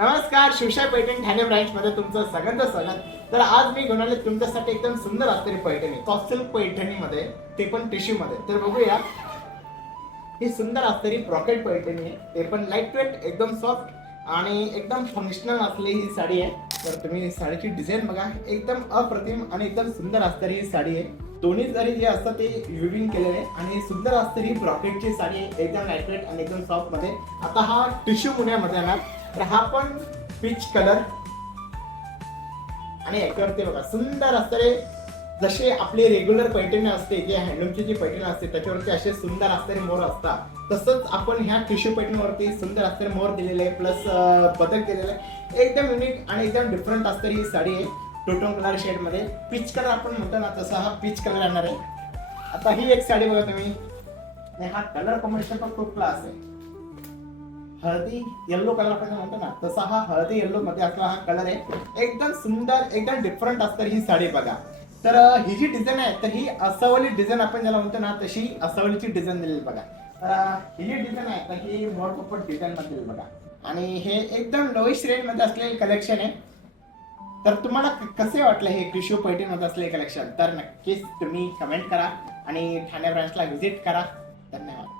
नमस्कार, शिवशाही पैठणी ठाणे ब्रांच मध्ये तुमचं सगळ्यांचं स्वागत। तर आज मी घेऊन आले तुमच्यासाठी एकदम सुंदर असणारी पैठणी, सॉफ्ट सिल्क पैठणी मध्ये, ते पण टिश्यू मध्ये। तर बघूया, ही सुंदर असणारी ब्रॉकेट पैठणी आहे, ते पण लाईट वेट, एकदम सॉफ्ट आणि एकदम फंक्शनल असलेली ही साडी आहे। तर तुम्ही साडीची डिझाईन बघा, एकदम अप्रतिम आणि एकदम सुंदर असणारी ही साडी आहे। दोन्ही जरी जे असतं ते विविंग केलेले आहे आणि सुंदर असणारी ही ब्रॉकेटची साडी आहे, एकदम लाईट वेट आणि एकदम सॉफ्ट मध्ये। आता हा टिश्यू मुन्यामध्ये येणार, तर हा पण पीच कलर आणि याच्यावरती बघा सुंदर असणारे, जसे आपली रेग्युलर पैठणी असते, जे हँडलूमची जी पैठणी असते त्याच्यावरती असे सुंदर असणारे मोर असतात, तसंच आपण ह्या टिश्यू पैठणीवरती सुंदर असणारे मोर दिलेले आहे, प्लस बदक दिलेले आहे। एकदम युनिक आणि एकदम डिफरंट असणारी ही साडी आहे, टोटोन कलर शेड मध्ये। पीच कलर आपण म्हणतो ना, तसा हा पीच कलर येणार आहे। आता ही एक साडी बघा तुम्ही, हा कलर कॉम्बिनेशन पण खूप क्लास आहे। हळदी येल्लो कलर आपण म्हणतो ना, तसा हा हळदी येल्लो मध्ये असला हा कलर आहे। एकदम सुंदर, एकदम डिफरंट असतं ही साडी बघा। तर ही जी डिझाईन आहे, तर ही असवली डिझाईन आपण ज्याला म्हणतो ना, तशी असवलीची डिझाईन दिलेली बघा। ही जी डिझाईन आहे, तर ही मोर पोपट डिझाईन मध्ये बघा, आणि हे एकदम लोएस्ट रेंज मध्ये असलेले कलेक्शन आहे। तर तुम्हाला कसे वाटले हे टिश्यू पैठणी मध्ये असलेले कलेक्शन, तर नक्कीच तुम्ही कमेंट करा आणि ठाणे ब्रांचला व्हिजिट करा। धन्यवाद।